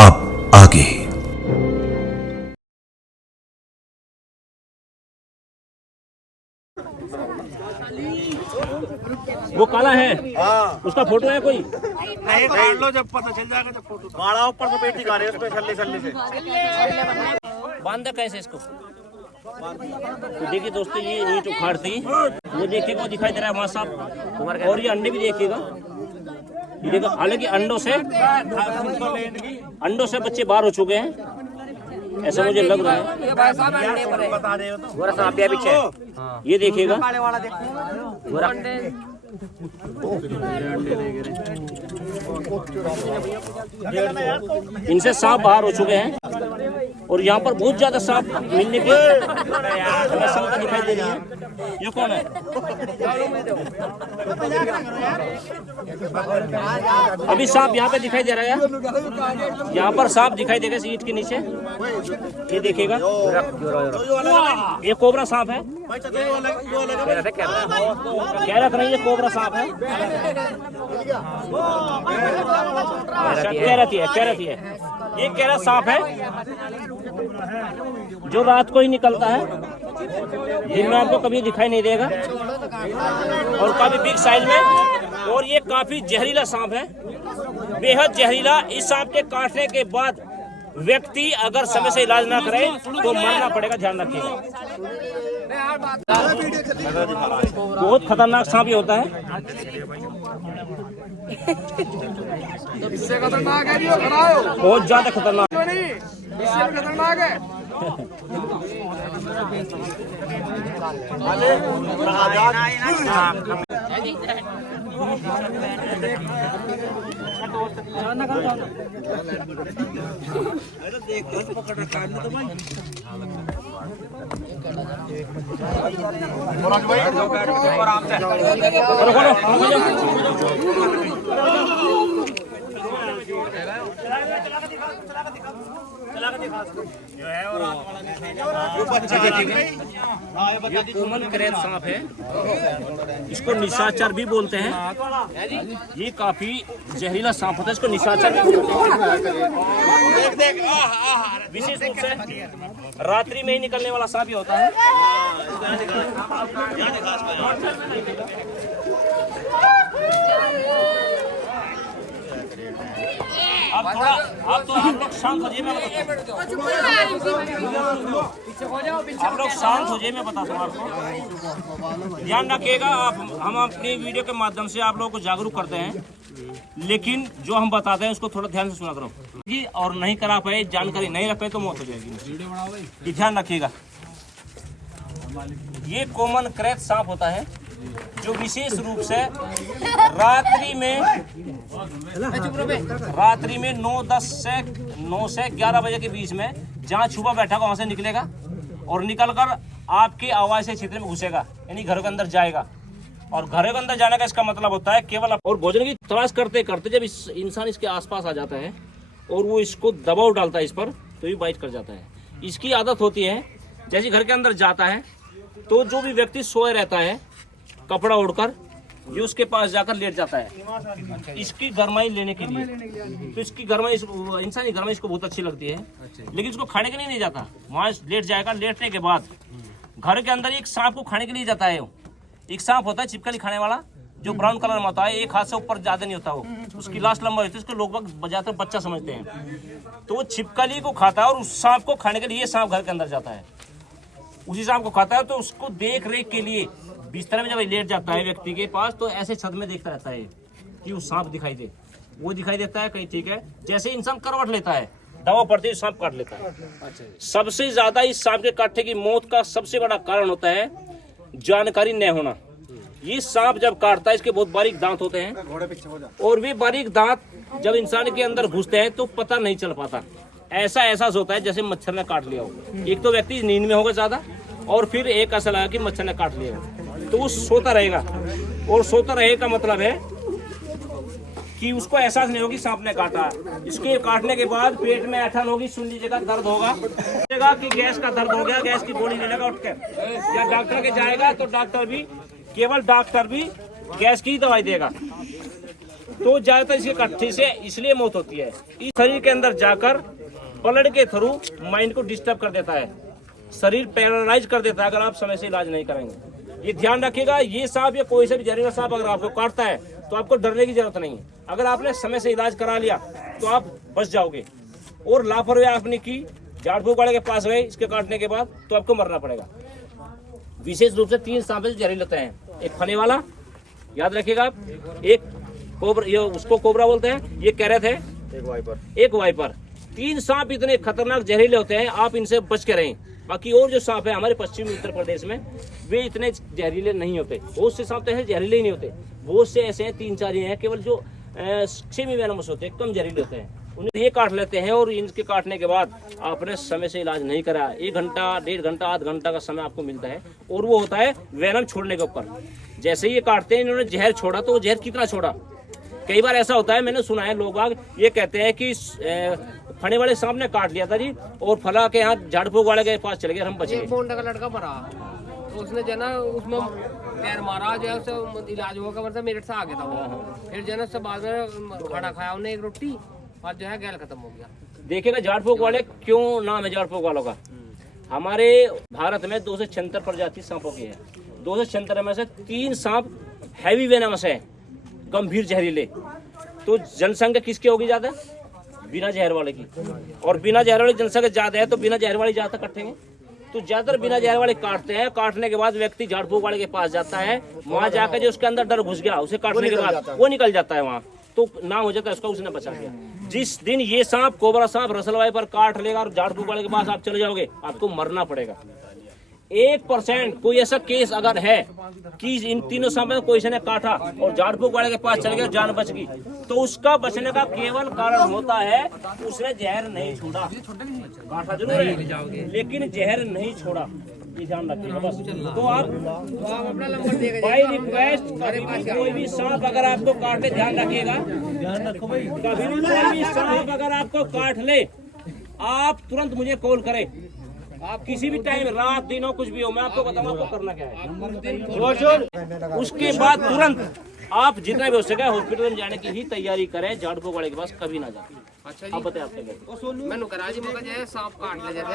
अब आगे वो काला है, उसका फोटो है कोई? नहीं काट लो, जब पता चल जाएगा जब फोटो बाड़ा ऊपर से पेटी खा रहे हैं उसमें छल्ले छल्ले से बांधा कैसे इसको? तो देखिए दोस्तों, ये ईंट उखाड़ती, वो देखिएगा, वो दिखाई दे रहा है वहाँ साहब। और ये अंडे भी देखिएगा, ये देखो, हालांकि अंडों से बच्चे बाहर हो चुके हैं, ऐसा मुझे लग रहा है। ये देखिएगा, इनसे सांप बाहर हो चुके हैं और यहाँ पर बहुत ज्यादा सांप मिलने की समस्या दिखाई दे रही है। ये कौन है? अभी सांप यहाँ पे दिखाई दे रहा है, यहाँ पर सांप दिखाई देगा ईंट के नीचे, ये देखिएगा, ये कोबरा सांप है, कैरत नहीं, ये कोबरा सांप है, कैरत है, ये कैरत सांप है जो रात को ही निकलता है, दिन में आपको कभी दिखाई नहीं देगा, और काफी बिग साइज में, और ये काफी जहरीला सांप है, बेहद जहरीला। इस सांप के काटने के बाद व्यक्ति अगर समय से इलाज ना करे तो मरना पड़ेगा, ध्यान रखिएगा। बहुत खतरनाक सांप ये होता है। इससे खतरनाक है, बहुत ज्यादा खतरनाक, इससे खतरनाक है। कोमल क्रेत सांप है, इसको निशाचर भी बोलते हैं। ये काफी जहरीला सांप होता है, इसको निशाचर भी बोलते हैं। विशेष रूप से रात्रि में ही निकलने वाला सांप ही होता है। आप लोग शांत हो जाइए, आप लोग शांत हो जाइए, मैं बताता हूँ आपको। ध्यान रखिएगा, हम अपनी वीडियो के माध्यम से आप लोगों को जागरूक करते हैं, लेकिन जो हम बताते हैं उसको थोड़ा ध्यान से सुना करो, और नहीं करा पाए, जानकारी नहीं रख पाए तो मौत हो जाएगी। ध्यान रखिएगा, ये कॉमन क्रेत सांप होता है जो विशेष रूप से रात्रि में 9 से 11 बजे के बीच में जहाँ छुपा बैठा वहां से निकलेगा और निकलकर आपके आवासीय क्षेत्र में घुसेगा, यानी घरों के अंदर जाएगा। और घरों के अंदर जाने का इसका मतलब होता है केवल और भोजन की तलाश करते करते जब इंसान इसके आसपास आ जाता है और वो इसको दबाव डालता है इस पर, तो ये बाइट कर जाता है। इसकी आदत होती है, जैसे घर के अंदर जाता है तो जो भी व्यक्ति सोए रहता है कपड़ा ओढ़कर, ये उसके पास जाकर लेट जाता है इसकी गरमाई लेने के लिए। तो इसकी गरमाई, इंसानी गरमाई इसको बहुत अच्छी लगती है, लेकिन इसको खाने के लिए नहीं जाता, वहाँ लेट जाएगा। लेटने के बाद घर के अंदर एक सांप को खाने के लिए जाता है। एक सांप होता है छिपकली खाने वाला, जो ब्राउन कलर में होता है, एक हाथ से ऊपर ज्यादा नहीं होता, वो उसकी लास्ट लंबा होती है, उसको लोग बजाते बच्चा समझते हैं। तो वो छिपकली को खाता है और उस सांप को खाने के लिए सांप घर के अंदर जाता है, उसी सांप को खाता है। तो उसको देख रेख के लिए बिस्तर में जब लेट जाता है व्यक्ति के पास, तो ऐसे छत में देखता रहता है कि वो सांप दिखाई दे, वो दिखाई देता है कहीं, ठीक है। जैसे इंसान करवट लेता है, दवा पड़ती है, सांप काट लेता है। सबसे ज्यादा इस सांप के काटने की मौत का सबसे बड़ा कारण होता है जानकारी न होना। ये सांप जब काटता है इसके बहुत बारीक दांत होते हैं और वे बारीक दांत जब इंसान के अंदर घुसते हैं तो पता नहीं चल पाता। ऐसा एहसास होता है जैसे मच्छर ने काट लिया हो। एक तो व्यक्ति नींद में होगा ज्यादा और फिर एक ऐसा लगा कि मच्छर ने काट लिया हो, तो वो सोता रहेगा। और सोता रहेगा का मतलब है कि उसको एहसास नहीं होगी सांप ने काटा। इसके काटने के बाद पेट में ऐठन होगी, सुन लीजिएगा, दर्द होगा कि गैस का दर्द हो गया, गैस की गोली लेगा उठकर, या डॉक्टर के जाएगा तो केवल डॉक्टर भी गैस की दवाई देगा। तो ज्यादातर इसके कट्ठे से इसलिए मौत होती है, इस शरीर के अंदर जाकर ब्लड के थ्रू माइंड को डिस्टर्ब कर देता है, शरीर पैरालाइज कर देता है अगर आप समय से इलाज नहीं करेंगे। ये ध्यान रखिएगा, ये सांप या कोई सा भी जहरीला सांप अगर आपको काटता है तो आपको डरने की जरूरत नहीं है। अगर आपने समय से इलाज करा लिया तो आप बच जाओगे। और लापरवाही आपने की, झाड़ फूक वाले के पास गए इसके काटने के बाद तो आपको मरना पड़ेगा। विशेष रूप से 3 सांप जहरीले होते हैं, एक फने वाला याद रखिएगा, एक कोबरा, ये उसको कोबरा बोलते हैं, ये कैरेट है, एक वाइपर। 3 सांप इतने खतरनाक जहरीले होते हैं, आप इनसे बच के रहें। बाकी और जो सांप है हमारे पश्चिमी उत्तर प्रदेश में वे इतने जहरीले नहीं होते। बहुत से सांप तो ऐसे जहरीले ही नहीं होते, बहुत से ऐसे हैं 3-4 ही हैं केवल जो सेमी वेनमस होते हैं, कम जहरीले होते हैं, उन्हें ये काट लेते हैं। और इनके काटने के बाद आपने समय से इलाज नहीं करा, 1 घंटा, 1.5 घंटा, आध घंटा का समय आपको मिलता है और वो होता है वेनम छोड़ने के ऊपर। जैसे ही ये काटते हैं, इन्होंने जहर छोड़ा तो वो जहर कितना छोड़ा। कई बार ऐसा होता है, मैंने सुना है, लोग बाग ये कहते हैं कि फने वाले सांप ने काट लिया था जी और फला के यहाँ झाड़ फूक वाले के पास चले गए, हम बच गए। बोंडा का लड़का मरा तो उसने जो है ना उसमें पैर मारा, जो है उससे इलाज होगा, मतलब मेरठ से आ गया था वो। फिर जो है ना उससे बाद में खाना खाया उन्हें, एक रोटी, और जो है गैल खत्म हो गया। देखिएगा झाड़ फूक वाले क्यों नाम है झाड़ फूक वालों का। हमारे भारत में 276 प्रजाति सांपों की है। 276 में से 3 सांप हैवी वेनमस है, गंभीर जहरीले। तो जनसंख्या किसकी होगी ज्यादा? बिना जहर वाले की। और बिना जहर वाली जनसंख्या ज्यादा है तो बिना जहर वाली ज्यादा कटेंगे। तो ज्यादातर बिना जहर वाले काटते हैं। काटने के बाद व्यक्ति झाड़ फूक वाले के पास जाता है, वहां जाकर जो उसके अंदर डर घुस गया उसे काटने के बाद वो निकल जाता है, वहां तो नाम हो जाता है उसका, उसने बचा लिया। जिस दिन ये सांप, कोबरा सांप रसलवाई पर काट लेगा और झाड़ फूक वाले के पास आप चले जाओगे, आपको मरना पड़ेगा। 1% कोई ऐसा केस अगर है कि इन तीनों सांप में कोई से ने काटा और झाड़ फूक वाले के पास चल गया, जान बच गई, तो उसका बचने का केवल कारण होता है उसने जहर नहीं छोड़ा। काटा जरूर है लेकिन जहर नहीं छोड़ा, ये ध्यान रखिएगा बस। तो आप बाय रिक्वेस्ट कभी भी कोई भी सांप अगर आपको काटे, ध्यान रखिएगा, कभी भी कोई भी सांप अगर आपको काट ले, आप तुरंत मुझे कॉल करें। आप किसी भी टाइम, रात दिनों कुछ भी हो, मैं आपको बताऊंगा आपको करना क्या है। उसके बाद तुरंत आप जितना भी हो सके हॉस्पिटल में जाने की ही तैयारी करें, झाड़ फूक वाले के पास कभी ना जाए। अच्छा आप बताए आपके मैंने करा जी, मगर जो है सांप काट ले जाते,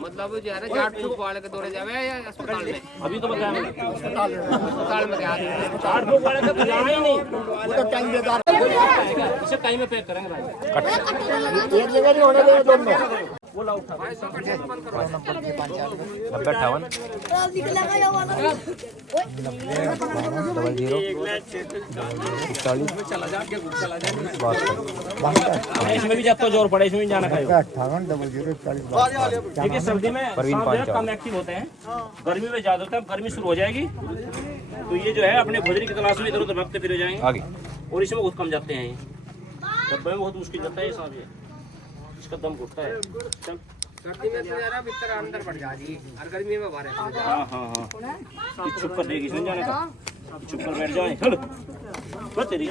मतलब जो है ना झाड़ फूक वाले के दौरे जावे या अस्पताल में? अभी तो बताया मैंने, अस्पताल में गया झाड़ फूक वाले का जाना ही नहीं, इसे टाइम में पैक करेंगे भाई। एक जगह नहीं होने देंगे दोनों। वो ला उठा 90 इसमें भी जब तो जोर पड़े, इसमें भी जाना खाएगा। 58 देखिए सर्दी में सांप जो है कम एक्टिव होते हैं, गर्मी में ज्यादा होता है। गर्मी शुरू हो जाएगी तो ये जो है अपने भोजन की तलाश में इधर उधर भागते फिर जाएंगे आगे, और इसमें बहुत कम जाते हैं। डब्बे में बहुत मुश्किल जाता है ये सांप, ये इसका दम घुटता है। चल सर्दी में तो जरा भीतर अंदर बढ़ जा जी, और गर्मी में बाहर है। हाँ हाँ हाँ, ये छुप कर देगी, इसमें जाने का, छुप कर बैठ जाए। चल बस तेरी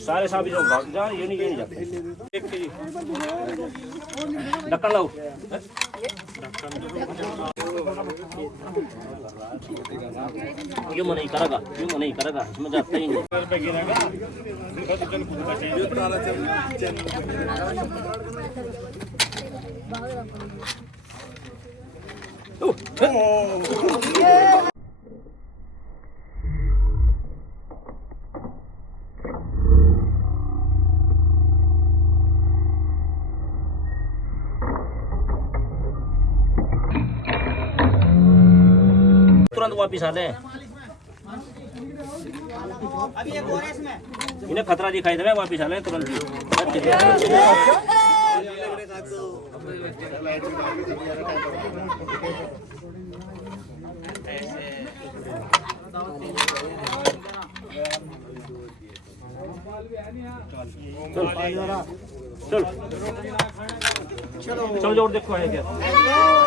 सारे सांप जो भाग जाए, ये नहीं जाते। ढक्कन लाओ, ये मन नहीं करेगा, ये मन नहीं करेगा, इसमें जाता ही नहीं। तुरंत वापिस आ जाए, इन्हें खतरा दिखाई दे, वापिस आ जाए तुरंत। चल चलो जोर देखो है क्या